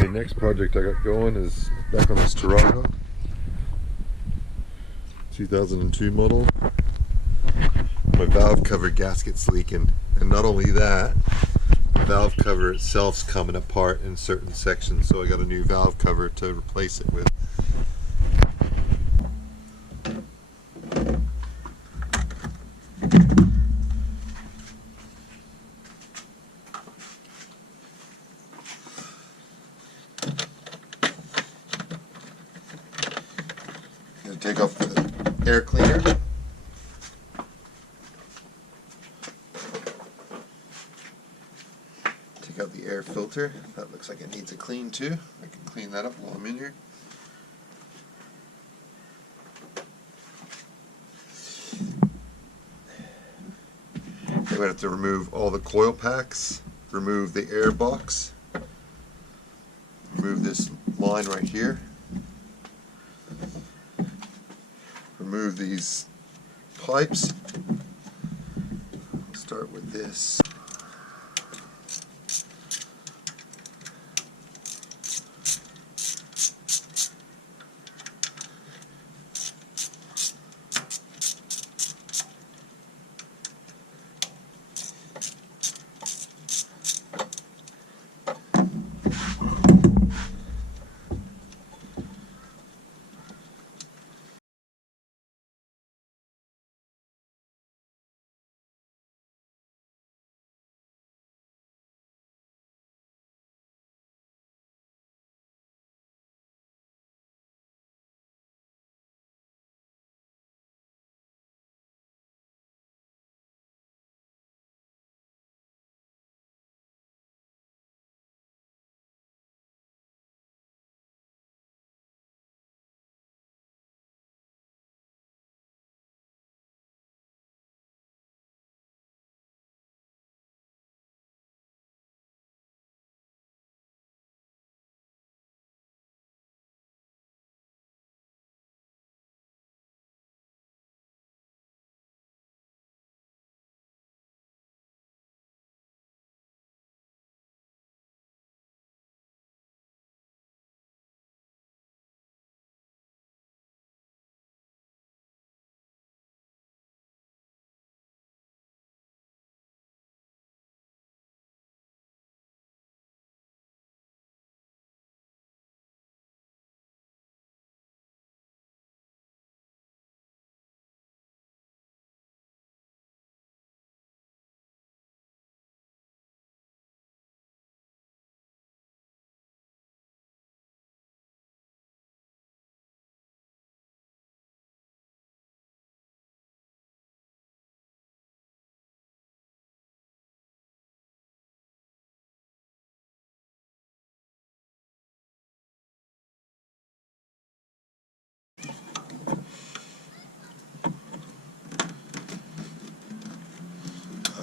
Okay, next project I got going is back on this Tarago 2002 model. My valve cover gasket's leaking, and not only that, the valve cover itself's coming apart in certain sections, so I got a new valve cover to replace it with. Take off the air cleaner. Take out the air filter. That looks like it needs a clean too. I can clean that up while I'm in here. I'm going to have to remove all the coil packs, remove the air box, remove this line right here. Remove these pipes. We'll start with this.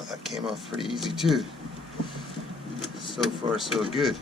That came off pretty easy too. So far so good.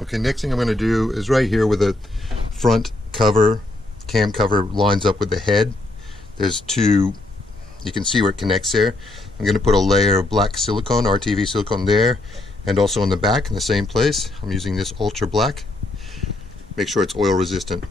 Okay, next thing I'm going to do is right here where the front cover, cam cover lines up with the head. There's two, you can see where it connects there. I'm going to put a layer of black silicone, RTV silicone there, and also on the back in the same place. I'm using this ultra black. Make sure it's oil resistant.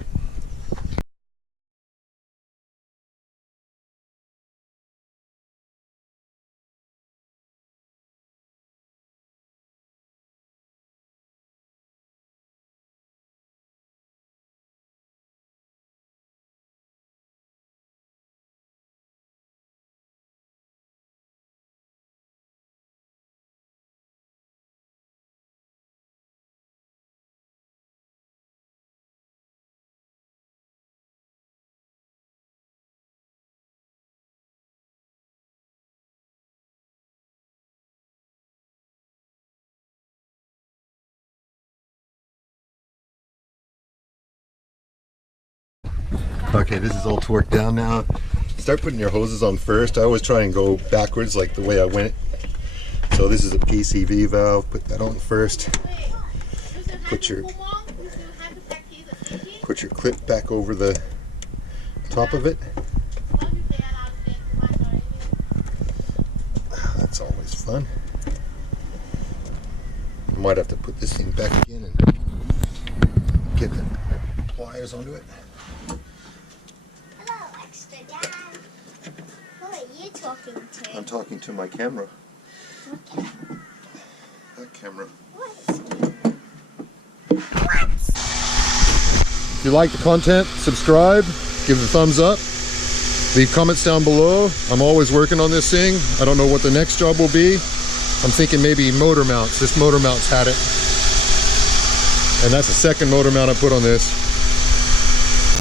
Okay, this is all torqued down now. Start putting your hoses on first. I always try and go backwards like the way I went. So this is a PCV valve. Put that on first. Put your clip back over the top of it. That's always fun. I might have to put this thing back again and get the pliers onto it. Talking to? I'm talking to my camera. Okay. That camera. What? If you like the content, subscribe, give it a thumbs up, leave comments down below. I'm always working on this thing. I don't know what the next job will be. I'm thinking maybe motor mounts. This motor mount's had it. And that's the second motor mount I put on this.